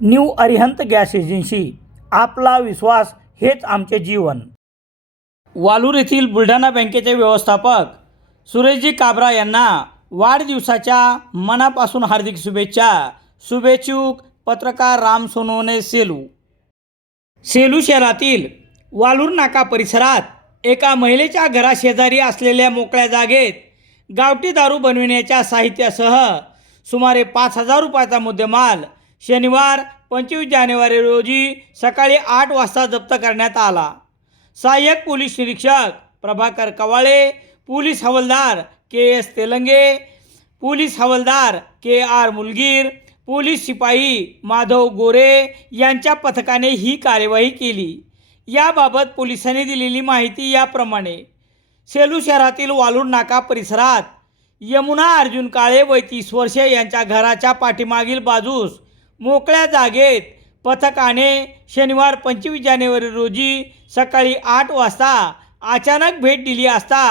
New Arihant gas agency. आपला विश्वास हेच आमचे जीवन. वालूर येथील बुलढाणा बँकेचे व्यवस्थापक सुरेशजी काबरा यांना वाढदिवसाच्या मनापासून हार्दिक शुभेच्छा. शुभेच्छुक पत्रकार राम सोनोने सेलू. सेलू शहरातील वालूर नाका परिसरात एका महिलेच्या घराशेजारी असलेल्या मोकळ्या जागेत गावठी दारू बनविण्याच्या साहित्यासह सुमारे पाच हजार रुपयाचा मुद्देमाल शनिवार पंचवीस जानेवारी रोजी सकाळी आठ वाजता जप्त करण्यात आला. सहाय्यक पोलीस निरीक्षक प्रभाकर कवाळे पोलीस हवालदार के एस तेलंगे पोलीस हवालदार के आर मुलगीर पोलीस शिपाई माधव गोरे यांच्या पथकाने ही कार्यवाही केली. याबाबत पोलिसांनी दिलेली माहिती याप्रमाणे सेलू शहरातील वालूड नाका परिसरात यमुना अर्जुन काळे वय तीस वर्षे यांच्या घराच्या पाठीमागील बाजूस मोकळ्या जागेत. पथकाने शनिवार पंचवीस जानेवारी रोजी सकाळी आठ वाजता अचानक भेट दिली असता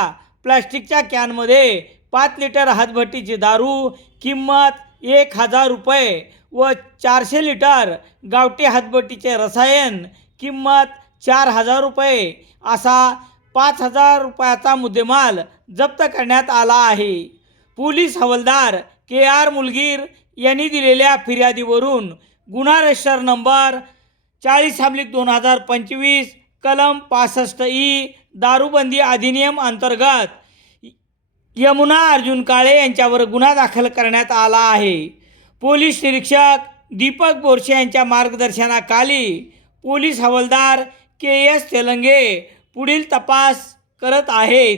प्लॅस्टिकच्या कॅनमध्ये पाच लिटर हातभट्टीची दारू किंमत एक हजार रुपये व चारशे लिटर गावठी हातभट्टीचे रसायन किंमत चार हजार रुपये असा पाच हजार रुपयाचा मुद्देमाल जप्त करण्यात आला आहे. पोलीस हवालदार के आर मुलगीर यांनी दिलेल्या फिर्यादीवरून गुन्हा रजिस्टर नंबर चाळीस हाब्लिक दोन हजार पंचवीस कलम पासष्ट ई दारूबंदी अधिनियम अंतर्गत यमुना अर्जुन काळे यांच्यावर गुन्हा दाखल करण्यात आला आहे. पोलीस निरीक्षक दीपक बोरशे यांच्या मार्गदर्शनाखाली पोलीस हवालदार के एस तेलंगे पुढील तपास करत आहेत.